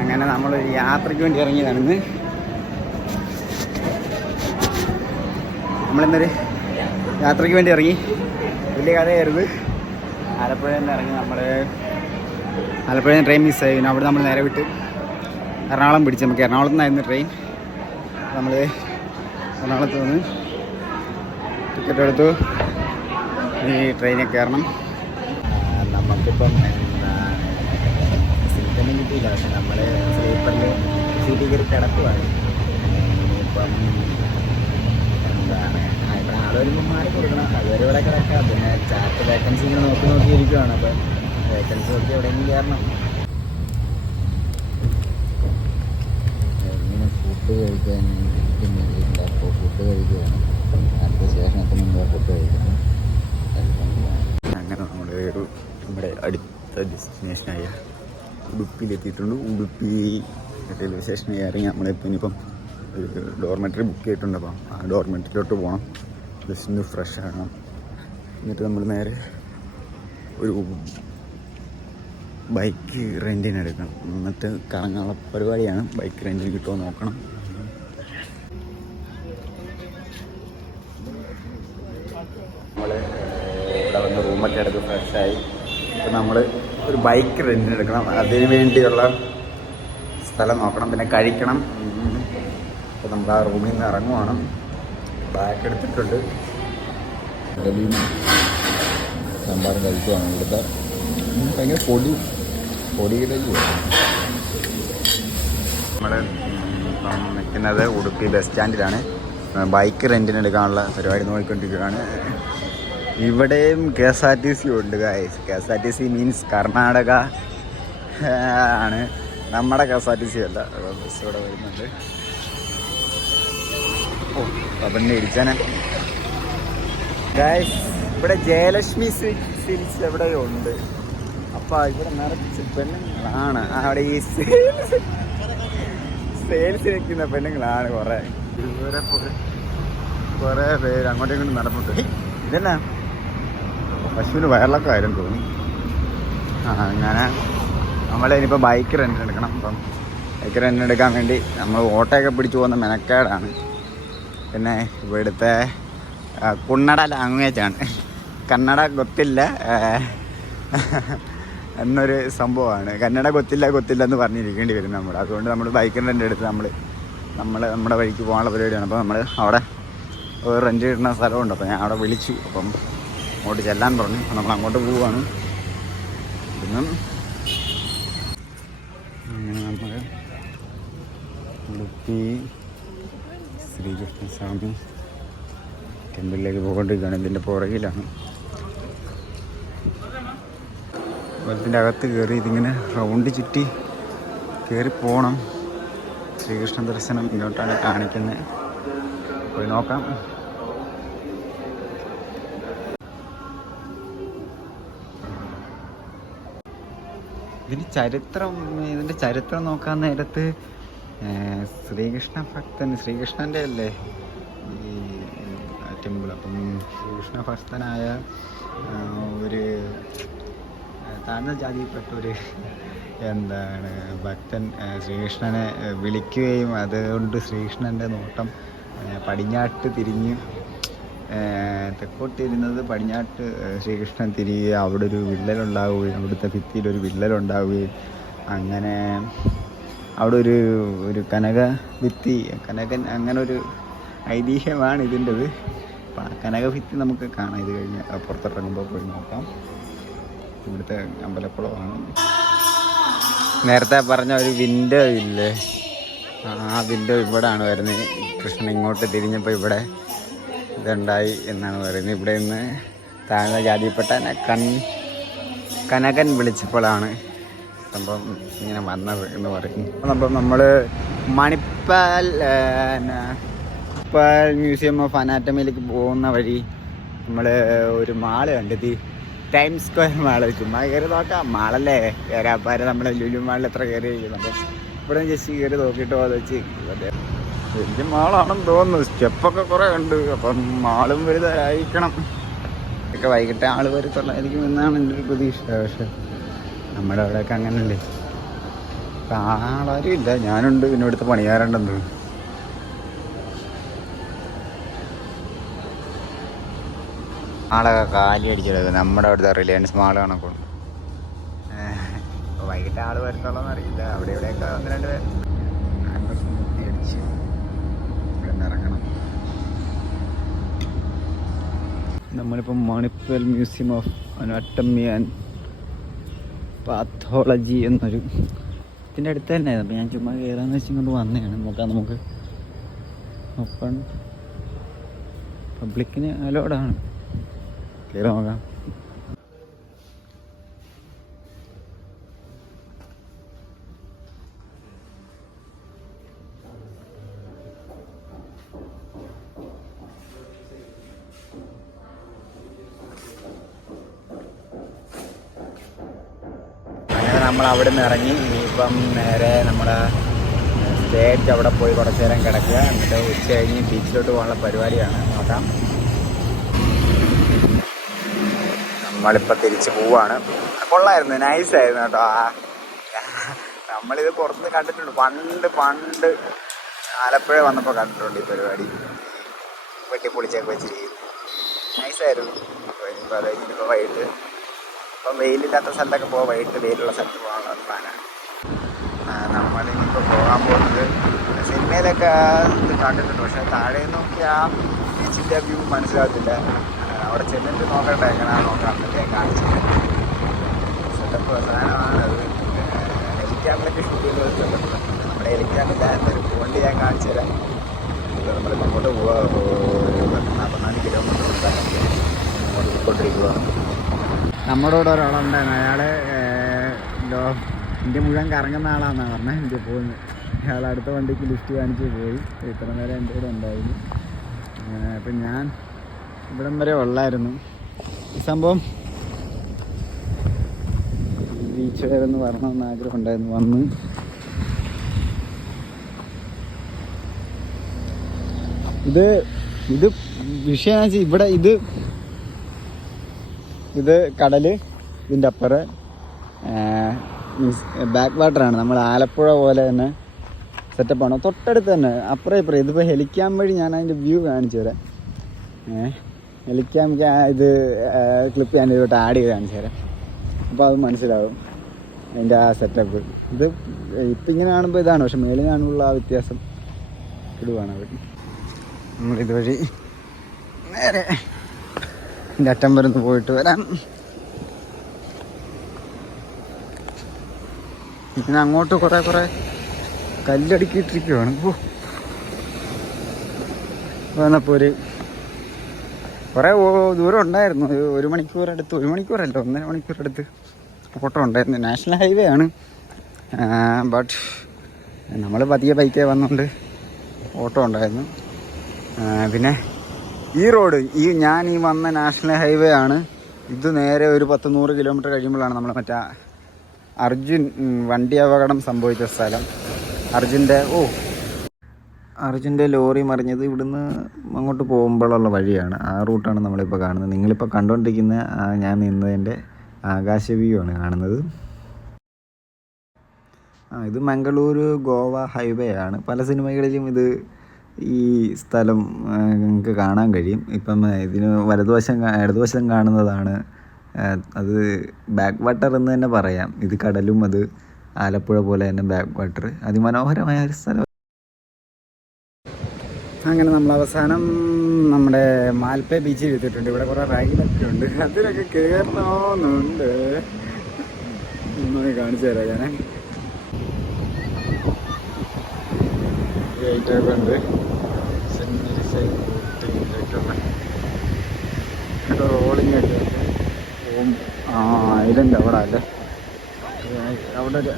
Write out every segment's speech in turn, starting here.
അങ്ങനെ നമ്മൾ യാത്രയ്ക്ക് വേണ്ടി ഇറങ്ങിയതാണ് നമ്മൾ നമ്മളിന്നൊരു യാത്രയ്ക്ക് വേണ്ടി ഇറങ്ങി. വലിയ കഥയായിരുന്നു. ആലപ്പുഴയിൽ നിന്ന് ഇറങ്ങി നമ്മൾ ആലപ്പുഴ ട്രെയിൻ മിസ്സായി പിന്നെ അവിടെ നമ്മൾ നേരെ വിട്ട് എറണാകുളം പിടിച്ച് നമുക്ക് എറണാകുളത്ത് നിന്നായിരുന്നു ട്രെയിൻ നമ്മൾ എറണാകുളത്ത് നിന്ന് ടിക്കറ്റ് എടുത്തു. ഈ ട്രെയിനിൽ കയറണം. നമുക്കിപ്പം സീറ്റൊന്നും കിട്ടിയില്ല. പക്ഷെ നമ്മൾ സ്ലീപ്പറിൽ സീറ്റിൽ കയറി കിടക്കുവാണ്. ഇപ്പം എന്താണ്? ഇവിടെ ആൾ വരുമ്പോൾ മാറി കൊടുക്കണം. അതുവരെ ഇവിടെ കിടക്കാം. പിന്നെ ചാർട്ട് വേക്കൻസി ഇങ്ങനെ നോക്കി നോക്കി ഇരിക്കുവാണ്. അപ്പം വേക്കൻസി നോക്കി എവിടെയെങ്കിലും കയറണം. ഇങ്ങനെ ഫുഡ് കഴിക്കാൻ കിട്ടുന്നില്ല അപ്പോൾ ഫുഡ് കഴിക്കുകയാണ്. അടുത്ത സ്റ്റേഷനത്തിന് മുമ്പ് ഫുഡ് കഴിക്കണം അങ്ങനെ നമ്മുടെ ഒരു നമ്മുടെ അടുത്ത ഡെസ്റ്റിനേഷനായ ഉടുപ്പിയിലെത്തിയിട്ടുണ്ട് ഉടുപ്പി റെയിൽവേ സ്റ്റേഷനിൽ ഇറങ്ങി നമ്മളിപ്പോൾ ഇനിയിപ്പം ഡോർമെറ്ററി ബുക്ക് ചെയ്തിട്ടുണ്ട്. അപ്പം ആ ഡോർമെറ്ററിയിലോട്ട് പോകണം ജസ്റ്റ് ഒന്ന് ഫ്രഷ് ആകണം എന്നിട്ട് നമ്മൾ നേരെ ഒരു ബൈക്ക് റെന്റിന് എടുക്കണം. എന്നിട്ട് കറങ്ങാനുള്ള പരിപാടിയാണ്. ബൈക്ക് റെന്റിന് കിട്ടുമോ നോക്കണം. ബൈക്ക് റെന്റിന് എടുക്കണം. അതിന് വേണ്ടിയുള്ള സ്ഥലം നോക്കണം. പിന്നെ കഴിക്കണം. അപ്പോൾ നമ്മൾ ആ റൂമിൽ നിന്ന് ഇറങ്ങുവാണ്. ബാക്ക് എടുത്തിട്ടുണ്ട്. സാമ്പാറും കഴിക്കുവാണ് ഇവിടുത്തെ. ഭയങ്കര പൊടി പൊടി ഇഡലിയാണ് നമ്മൾ നിൽക്കുന്നത് ഉടുപ്പി ബസ് സ്റ്റാൻഡിലാണ് ബൈക്ക് റെന്റിന് എടുക്കാനുള്ള പരിപാടി നോക്കിക്കൊണ്ടിരിക്കുകയാണ്. ഇവിടെയും K S R T C ഉണ്ട് guys K S R T C means Karnataka. ആണ്. നമ്മുടെ K S R T C അല്ല. ബസ് ഇവിടെ വരുന്നുണ്ട്. ഓ അതന്നെ ഇടിച്ചാനെ. ഗായ്സ് ഇവിടെ ജയലക്ഷ്മി സിൽസ് എവിടെയോ ഉണ്ട്? അപ്പം ഇവിടെ നിറച്ച് പെണ്ണുങ്ങളാണ്. അവിടെ ഈ സെയിൽസ് സെയിൽസ് വെക്കുന്ന പെണ്ണുങ്ങളാണ് കുറേ. ഇതുവരെ കുറേ പേര് അങ്ങോട്ടും ഇങ്ങോട്ടും നടപ്പുണ്ട്. ഇതെന്നാ. പശുവിന് വയറിളക്കം ആയിരുന്നു തോന്നി. ആ അങ്ങനെ നമ്മൾ ഇനിയിപ്പോൾ ബൈക്ക് റെന്റ് എടുക്കണം. അപ്പം ബൈക്ക് റെന്റ് എടുക്കാൻ വേണ്ടി നമ്മൾ ഓട്ടയൊക്കെ പിടിച്ചു പോകുന്ന മെനക്കേടാണ്. പിന്നെ ഇവിടുത്തെ കുണ്ണട ലാംഗ്വേജാണ് കന്നഡ കൊത്തില്ല എന്നൊരു സംഭവമാണ്. കന്നഡ കൊത്തില്ല കൊത്തില്ല എന്ന് പറഞ്ഞിരിക്കേണ്ടി വരും നമ്മൾ അതുകൊണ്ട് നമ്മൾ ബൈക്ക് റെന്റ് എടുത്ത് നമ്മൾ നമ്മൾ നമ്മുടെ വഴിക്ക് പോകാനുള്ള പരിപാടിയാണ്. അപ്പോൾ നമ്മൾ അവിടെ റെന്റ് കിട്ടുന്ന സ്ഥലമുണ്ട്. അപ്പോൾ ഞാൻ അവിടെ വിളിച്ചു. അപ്പം അങ്ങോട്ട് ചെല്ലാൻ പറഞ്ഞു. നമ്മൾ അങ്ങോട്ട് പോവുകയാണ് പിന്നെ നമ്മൾ ഉടുപ്പി ശ്രീകൃഷ്ണസ്വാമി ടെമ്പിളിലേക്ക് പോകേണ്ടിരിക്കുകയാണ് ഇതിന്റെ പുറകിലാണ്. അമ്പലത്തിന്റെ അകത്ത് കയറി ഇതിങ്ങനെ റൗണ്ട് ചുറ്റി കയറി പോകണം ശ്രീകൃഷ്ണ ദർശനം ഇങ്ങോട്ടാണ് കാണിക്കുന്നത്. പോയി നോക്കാം. ഇതിന് ചരിത്രം ഇതിന്റെ ചരിത്രം നോക്കാൻ നേരത്ത് ശ്രീകൃഷ്ണ ഭക്തൻ ശ്രീകൃഷ്ണന്റെ അല്ലേ? ഈ ടെമ്പിൾ അപ്പം ശ്രീകൃഷ്ണ ഭക്തനായ ഒരു താഴ്ന്ന ജാതിയിൽപ്പെട്ട ഒരു എന്താണ് ഭക്തൻ ശ്രീകൃഷ്ണനെ വിളിക്കുകയും അതുകൊണ്ട് ശ്രീകൃഷ്ണന്റെ നോട്ടം പടിഞ്ഞാട്ട് തിരിഞ്ഞ് തെക്കോട്ടിരുന്നത് പടിഞ്ഞാട്ട് ശ്രീകൃഷ്ണൻ തിരികെ അവിടെ ഒരു വിള്ളലുണ്ടാവുകയും അവിടുത്തെ ഭിത്തിയിൽ ഒരു വിള്ളലുണ്ടാവുകയും അങ്ങനെ അവിടെ ഒരു ഒരു കനക ഭിത്തി കനകൻ അങ്ങനെ ഒരു ഐതിഹ്യമാണ് ഇതിന്റെത്. അപ്പം ആ കനകഭിത്തി നമുക്ക് കാണാം. ഇത് കഴിഞ്ഞ് പുറത്തിറങ്ങുമ്പോൾ പോയി നോക്കാം. ഇവിടുത്തെ അമ്പലക്കുളമാണ്. നേരത്തെ പറഞ്ഞ ഒരു വിൻഡോ ഇല്ലേ? ആ വിൻഡോ ഇവിടെയാണ് വരുന്നത്. കൃഷ്ണൻ ഇങ്ങോട്ട് തിരിഞ്ഞപ്പോൾ ഇവിടെ ഇതുണ്ടായി എന്നാണ് പറയുന്നത്. ഇവിടെ നിന്ന് താഴ്ന്ന ജാതിപ്പെട്ട കൺ കനകൻ വിളിച്ചപ്പോഴാണ് സംഭവം ഇങ്ങനെ വന്നത് എന്ന് പറയുന്നു അപ്പം നമ്മൾ മണിപ്പാൽ മണിപ്പാൽ മ്യൂസിയം ഓഫ് അനാറ്റമിയിലേക്ക് പോകുന്ന വഴി നമ്മൾ ഒരു മാൾ കണ്ടെത്തി. ടൈം സ്ക്വയർ മാൾ ചുമ്മാ കയറി നോക്കാം. മാളല്ലേ? കയറാപ്പാരെ നമ്മുടെ ലുലു മാളിൽ എത്ര കയറി ഇരിക്കുന്നു അപ്പം ഇവിടെ ജസ്റ്റ് കയറി നോക്കിയിട്ട് പോകാതെ വെച്ച്. വലിയ മാളാണെന്ന് തോന്നുന്നു. സ്റ്റെപ്പൊക്കെ കുറേ ഉണ്ട്. അപ്പം മാളും വലുതായിരിക്കണം. ഒക്കെ വൈകിട്ട് ആൾ വരത്തുള്ളായിരിക്കും എന്നാണ് എന്റെ ഒരു പ്രതീക്ഷ. പക്ഷെ നമ്മുടെ അവിടെയൊക്കെ അങ്ങനല്ലേ ആളാരും ഇല്ല. ഞാനുണ്ട്. പിന്നെ ഇവിടുത്തെ പണിയാറുണ്ടെന്ന് ആളൊക്കെ കാലി അടിച്ചെടുക്കുക നമ്മുടെ അവിടുത്തെ റിലയൻസ് മാൾ കണക്കുണ്ട്. വൈകിട്ട് ആൾ വരുന്നുള്ളതെന്ന് അറിയില്ല. അവിടെ ഇവിടെയൊക്കെ ഒന്ന് രണ്ട് പേര് ആൻഡ്രസ് മുത്തി അടിച്ച് ഇവിടെ നിന്ന് ഇറങ്ങണം നമ്മളിപ്പോൾ Manipal museum of anatomy and pathology എന്നൊരു ഇതിന്റെ അടുത്ത് തന്നെ അപ്പോൾ ഞാൻ ചുമ്മാ കയറാന്ന് വെച്ച് ഇങ്ങോട്ട് വന്നതാണ് നോക്കാം നമുക്ക് ഓപ്പൺ പബ്ലിക്കിന് അലോഡാണ്. കയറി നോക്കാം അങ്ങനെ നമ്മൾ അവിടെ നിന്ന് ഇറങ്ങി. ഇനിയിപ്പം നേരെ നമ്മുടെ സ്റ്റേറ്റ് അവിടെ പോയി കുറച്ച് നേരം കിടക്കുക. എന്നിട്ട് ഉച്ച കഴിഞ്ഞ് ബീച്ചിലോട്ട് പോകാനുള്ള പരിപാടിയാണ്. നോക്കാം. നമ്മളിപ്പോൾ തിരിച്ച് പോവാണ്. കൊള്ളായിരുന്നു. നൈസായിരുന്നു കേട്ടോ. നമ്മളിത് പുറത്തുനിന്ന് കണ്ടിട്ടുണ്ട്. പണ്ട് പണ്ട് ആലപ്പുഴ വന്നപ്പോൾ കണ്ടിട്ടുണ്ട് ഈ പരിപാടി. വെട്ടിപ്പൊളിച്ചൊക്കെ വെച്ചിരിക്കും നൈസായിരുന്നു ഇനിയിപ്പോൾ അത് കഴിഞ്ഞിപ്പോൾ വൈകിട്ട് ഇപ്പം വെയിലില്ലാത്ത സ്ഥലത്തൊക്കെ പോകാം വൈകിട്ട് വെയിലുള്ള സ്ഥലത്ത് പോകാനുള്ള പ്ലാനാണ് നമ്മളിനിപ്പോൾ പോകാൻ പോകുന്നത് സിനിമയിലൊക്കെ ഇത് കണ്ടിട്ടുണ്ട്. പക്ഷേ താഴെ നോക്കി ആ ബീച്ചിന്റെ വ്യൂ മനസ്സിലാകത്തില്ല. അവിടെ ചെന്നിട്ട് നോക്കട്ടെ. എങ്ങനെയാണ് നോക്കാം ഞാൻ കാണിച്ചിട്ട് സെറ്റപ്പ് സാധനമാണ് അത് ഹെലിക്യാമ്പിലൊക്കെ ഷൂട്ട് ചെയ്ത് സെറ്റപ്പ് നമ്മുടെ ഹെലിക്യാമ്പിന്റെ ഒരു വണ്ടി ഞാൻ കാണിച്ചു തരാം. നമ്മളിപ്പോൾ അങ്ങോട്ട് പോവാ. നാൽപ്പത്തിനാല് കിലോമീറ്റർ അങ്ങോട്ട് നമ്മുടെ കൂടെ ഒരാളുണ്ടായിരുന്നു അയാൾ ലോ ഇന്ത്യ മുഴുവൻ കറങ്ങുന്ന ആളാണെന്നാണ് പറഞ്ഞത് ഇന്ത്യ പോകുന്നത് അയാൾ അടുത്ത വണ്ടിക്ക് ലിഫ്റ്റ് കാണിച്ച് പോയി. ഇത്ര നേരം എന്റെ കൂടെ ഉണ്ടായിരുന്നു. അപ്പം ഞാൻ ഇവിടം വരെ ഉള്ളായിരുന്നു. ഈ സംഭവം ബീച്ച് വരെ ഒന്ന് വരണമെന്ന് ആഗ്രഹം ഉണ്ടായിരുന്നു. വന്ന് ഇത് ഇത് വിഷയം ഇവിടെ ഇത് ഇത് കടൽ ഇതിന്റെ അപ്പുറം ബാക്ക് വാട്ടറാണ് നമ്മൾ ആലപ്പുഴ പോലെ തന്നെ സെറ്റപ്പാണ് തൊട്ടടുത്ത് തന്നെ അപ്പുറം ഇപ്പുറം. ഇതിപ്പോൾ ഹെലിക്കാൻ വഴി ഞാൻ അതിന്റെ വ്യൂ കാണിച്ചു തരാം. ക്യാ- ഇത് ക്ലിപ്പ് ഞാൻ ഇതിലോട്ട് ആഡ് ചെയ്ത് കാണിച്ചു തരാം. അപ്പോൾ അത് മനസ്സിലാവും അതിന്റെ ആ സെറ്റപ്പ് ഇത് ഇപ്പം ഇങ്ങനെ കാണുമ്പോൾ ഇതാണ്. പക്ഷെ മേലെ കാണുമ്പോൾ ആ വ്യത്യാസം ഇടുവാണ് അവർ നമ്മൾ ഇതുവഴി നേരെ ഇതിന്റെ അറ്റം വരെ പോയിട്ട് വരാം. പിന്നെ അങ്ങോട്ട് കുറേ കുറേ കല്ലടുക്കിയിട്ടിരിക്കുവാണ് ഓ വന്നപ്പോൾ ഒരു കുറേ ദൂരം ഉണ്ടായിരുന്നു. ഒരു മണിക്കൂർ അടുത്ത് ഒരു മണിക്കൂറല്ല ഒന്നര മണിക്കൂർ അടുത്ത് ഓട്ടോ ഉണ്ടായിരുന്നു. നാഷണൽ ഹൈവേ ആണ്. ബട്ട് നമ്മൾ പതിയെ ബൈക്കേ വന്നുകൊണ്ട് ഓട്ടോ ഉണ്ടായിരുന്നു. പിന്നെ ഈ റോഡ് ഈ ഞാൻ ഈ വന്ന നാഷണൽ ഹൈവേ ആണ്. ഇത് നേരെ ഒരു പത്ത് നൂറ് കിലോമീറ്റർ കഴിയുമ്പോഴാണ് നമ്മൾ മറ്റേ അർജുൻ വണ്ടി അപകടം സംഭവിച്ച സ്ഥലം. അർജുന്റെ ഓ അർജുന്റെ ലോറി മറിഞ്ഞത് ഇവിടുന്ന് അങ്ങോട്ട് പോകുമ്പോഴുള്ള വഴിയാണ്. ആ റൂട്ടാണ് നമ്മളിപ്പോൾ കാണുന്നത്. നിങ്ങളിപ്പോൾ കണ്ടുകൊണ്ടിരിക്കുന്ന ഞാൻ നിന്നതിന്റെ ആകാശ വ്യൂ ആണ് കാണുന്നത്. ആ ഇത് മംഗളൂരു ഗോവ ഹൈവേ ആണ്. പല സിനിമകളിലും ഇത് ഈ സ്ഥലം നിങ്ങൾക്ക് കാണാൻ കഴിയും. ഇപ്പം ഇതിന് വലതുവശം ഇടതുവശം കാണുന്നതാണ്. അത് ബാക്ക് വാട്ടർ എന്ന് തന്നെ പറയാം. ഇത് കടലും അത് ആലപ്പുഴ പോലെ തന്നെ ബാക്ക് വാട്ടർ അതിമനോഹരമായ ഒരു സ്ഥലം. അങ്ങനെ നമ്മൾ അവസാനം നമ്മുടെ മാൽപ്പേ ബീച്ചിൽ എത്തിയിട്ടുണ്ട്. ഇവിടെ കുറേ റൈഡൊക്കെ ഉണ്ട്. അതിലൊക്കെ കയറണമെന്നുണ്ട് കാണിച്ചു തരാം ഞാൻ ഗേറ്റൊക്കെ ഉണ്ട്. സെന്റ് റോളിങ് ഉണ്ട് ഓം ആ ഐലൻഡ്. അവിടെ അല്ലേ അവിടെ ഒരു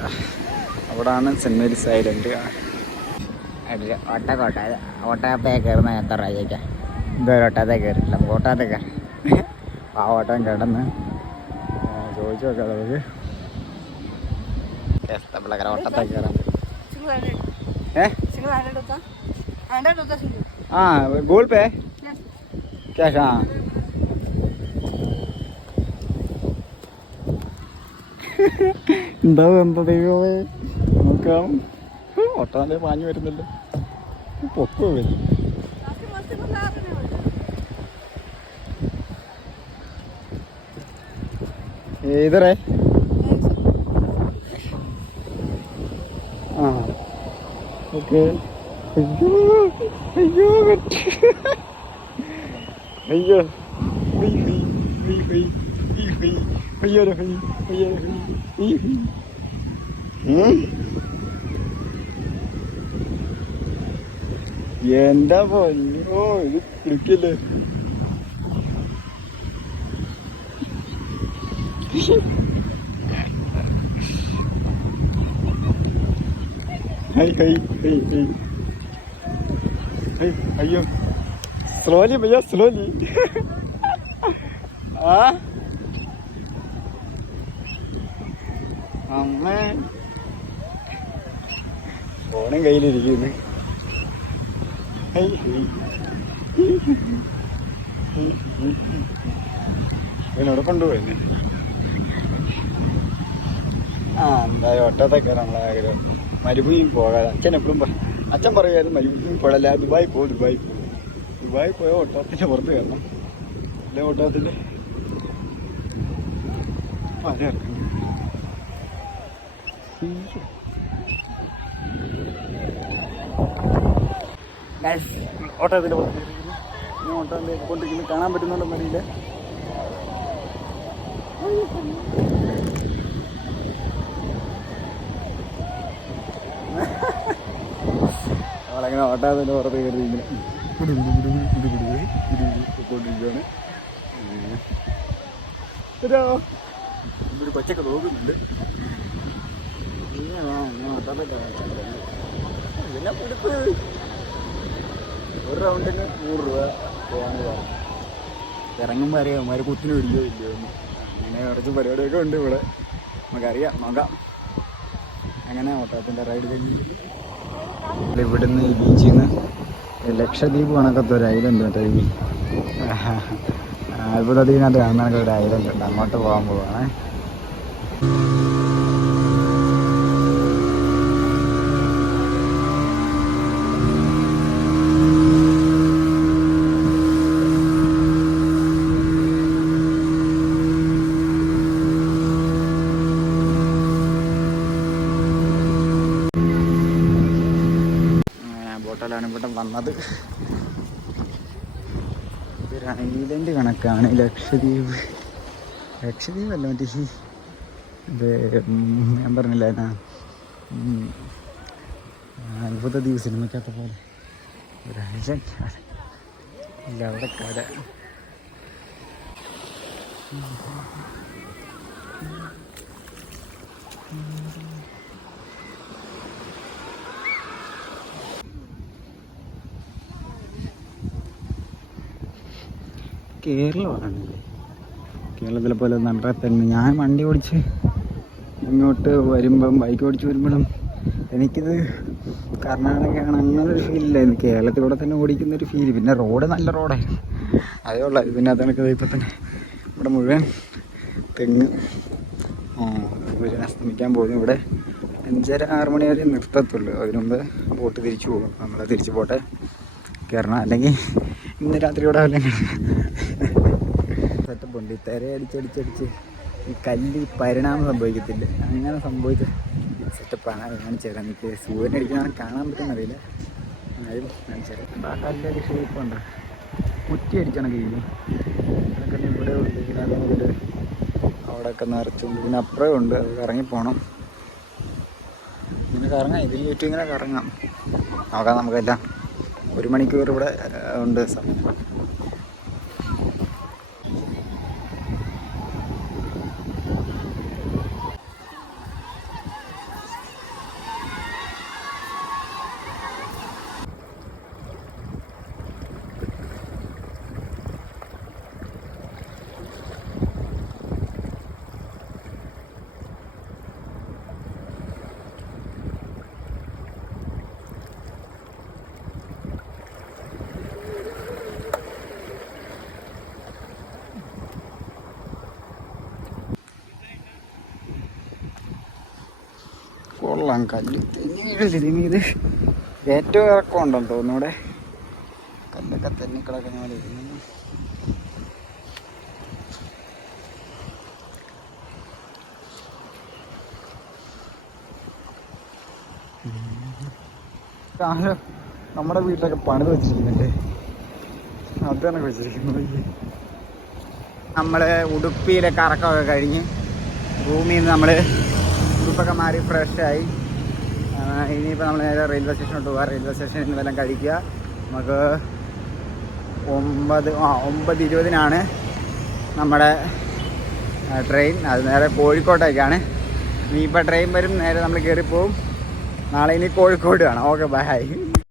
അവിടാണ് സെന്റ് മേരീസ് ഐലൻഡ് ഒട്ടക്കോട്ട ഒട്ടകത്തെ കയറുന്ന എത്ര രൂപ ഇതുവരെ ഒട്ടത്തെ ഒട്ടാതെ കയറില്ല നമുക്ക് കയറാം ആ ഓട്ടം കിടന്ന് ചോദിച്ചു നോക്കാം നമുക്ക് നമ്മളെ ഓട്ടത്തെ കയറാം Single handed. ഏ ആ ഗൂഗിൾ पे क्या कहा എന്താ എന്താ ദൈവമേ? നോക്കാം. ഒട്ടാന്റെ പാഞ്ഞു വരുന്നില്ല? പൊക്കോ വരും ഏതറേ ആ okay. Ayun! Ayun! Ayun! Huy huy! Huy huy! Huy huy! Ayun na huy! Ayun na huy! Huy huy! Hmm? എന്താ പോയോ ഇത് കുളിക്കല്ലേ ഹൈ ഹൈ ഹൈ ഹൈ അയ്യോ സ്ലോലി ഭയ്യ സ്ലോലി ആ അമ്മ ഫോണും കയ്യിലിരിക്കുന്നു. ഇവനോട് കൊണ്ടുപോയെന്നെ ആ എന്തായാലും ഒട്ടത്തൊക്കെ നമ്മളെ ആഗ്രഹം. മരുഭൂമി പോകാതെ. അച്ഛൻ എപ്പോഴും പറ- അച്ഛൻ പറയുമായിരുന്നു മയ്യൂരിൽ കുഴല്ല ദുബായി പോ ദുബായി പോ. ദുബായി പോയ ഓട്ടോത്തിന്റെ പുറത്ത് കയറണം. അല്ലെ ഓട്ടോത്തിന്റെ അതെ ഓട്ടോത്തിന്റെ പുറത്ത് ഞാൻ ഓട്ടോത്തിന്റെ കൊണ്ടിരിക്കുന്നത് കാണാൻ പറ്റുന്നുണ്ടെന്നറിയില്ല അങ്ങനെ ഓട്ടാതിന്റെ പുറത്ത് കയറി ഇങ്ങനെ കൊണ്ടിരിക്കുകയാണ് ഒരു പച്ചക്ക നോക്കുന്നുണ്ട് പിന്നെ പിടിപ്പ് ഒരു റൗണ്ടിന് നൂറ് രൂപ പോകാന്ന് പറഞ്ഞു. ഇറങ്ങുമ്പോൾ അറിയാം അവന്മാർ കുത്തിന് പിടിക്കോ ഇല്ലയോ എന്ന്. അങ്ങനെ കുറച്ച് പരിപാടിയൊക്കെ ഉണ്ട് ഇവിടെ. നമുക്കറിയാം നോക്കാം. അങ്ങനെ ഓട്ടത്തിന്റെ റൈഡ് കഴിഞ്ഞ്. ഇവിടുന്ന് ഈ ബീച്ചിൽ നിന്ന് ലക്ഷദ്വീപ് കണക്കത്തെ ഒരു ഐലൻഡ് കേട്ടോ ഈ അത്ഭുതദ്വീപിനകത്ത് കാണുന്ന ഒരു ഐലൻഡ് ഉണ്ട്. അങ്ങോട്ട് പോകാൻ പോവാണേ ബോട്ടിലാണ് ഇവിടെ വന്നത് ഇതൊരു ഐലൻഡ് കണക്കാണ് ലക്ഷദ്വീപ്. ലക്ഷദ്വീപ് അല്ല മറ്റേ ഇത് ഞാൻ പറഞ്ഞില്ല എന്നാ അത്ഭുത ദ്വീപ് സിനിമയ്ക്കകത്ത പോലെ. ഒരു ഐലൻഡ് ഇല്ല അവിടെ കര. കേരളമാണല്ലേ? കേരളത്തിലെ പോലെ നടത്താൻ തന്നെ ഞാൻ വണ്ടി ഓടിച്ച് ഇങ്ങോട്ട് വരുമ്പം ബൈക്ക് ഓടിച്ച് വരുമ്പോഴും എനിക്കിത് കർണാടകയാണ് അങ്ങനൊരു ഫീലില്ലായിരുന്നു കേരളത്തിലൂടെ തന്നെ ഓടിക്കുന്ന ഒരു ഫീൽ പിന്നെ റോഡ് നല്ല റോഡായിരുന്നു അതേ ഉള്ളായിരുന്നു പിന്നെ അതൊക്കെ ഇപ്പം തന്നെ ഇവിടെ മുഴുവൻ തെങ്ങ് അസ്തമിക്കാൻ പോകും ഇവിടെ അഞ്ചര ആറ് മണി വരെ നിർത്തത്തുള്ളൂ. അതിനുമുമ്പ് ബോട്ട് തിരിച്ചു പോകും. നമ്മൾ തിരിച്ചു പോട്ടെ. കയറണം അല്ലെങ്കിൽ ഇന്ന് രാത്രി ഇവിടെ വല്ലതും സെറ്റപ്പ് ഉണ്ട് ഈ തിര അടിച്ചടിച്ചടിച്ച് ഈ കല്ല് പരിണാമം സംഭവിക്കത്തില്ല. അങ്ങനെ സംഭവിച്ച സെറ്റപ്പാണ് അത് കാണിച്ചുതരാം. എനിക്ക് സൂര്യൻ അടിക്കുന്ന കാണാൻ പറ്റുന്നറിയില്ല എന്നാലും കാണിച്ചുതരാം. ആ ഷേപ്പുണ്ട് കുറ്റി അടിച്ചാണ് കഴിയും ഇവിടെ ഉണ്ട്. ഇതിനകത്ത് മുതൽ അവിടെയൊക്കെ നിറച്ചുണ്ട് അപ്പുറം ഉണ്ട്. അത് കറങ്ങിപ്പോണം ഇങ്ങനെ കറങ്ങാം. ഇതിൽ ചുറ്റും ഇങ്ങനെ കറങ്ങാം. നോക്കാം നമുക്കെല്ലാം. ഒരു മണിക്കൂർ ഇവിടെ ഉണ്ട് സമയം കൊള്ളാം കല്ല്. ഇത് ഏറ്റവും ഇറക്കം ഉണ്ടെന്ന് തോന്നുന്നു ഇവിടെ. കല്ലൊക്കെ തന്നെ കിടക്കുന്ന പോലെ ഇരിക്കുന്നു. നമ്മുടെ വീട്ടിലൊക്കെ പണിത് വെച്ചിരിക്കുന്നുണ്ട്. അതാണ് വെച്ചിരിക്കുന്നത്. നമ്മൾ ഉടുപ്പിയിലെ കറക്കമൊക്കെ കഴിഞ്ഞ് ഭൂമിയിൽ നിന്ന് നമ്മൾ ഉടുപ്പൊക്കെ മാറി ഫ്രഷായി ഇനിയിപ്പോൾ നമ്മൾ നേരെ റെയിൽവേ സ്റ്റേഷനോട്ട് പോകാം റെയിൽവേ സ്റ്റേഷനിൽ നിന്ന് വല്ലതും കഴിക്കുക. നമുക്ക് ഒമ്പത് ആ ഒമ്പത് ഇരുപതിനാണ് നമ്മുടെ ട്രെയിൻ അത് നേരെ കോഴിക്കോട്ടേക്കാണ്. ഇനിയിപ്പോൾ ട്രെയിൻ വരും നേരെ നമ്മൾ കയറിപ്പോവും നാളെ ഇനി കോഴിക്കോട് കാണാം. Okay bye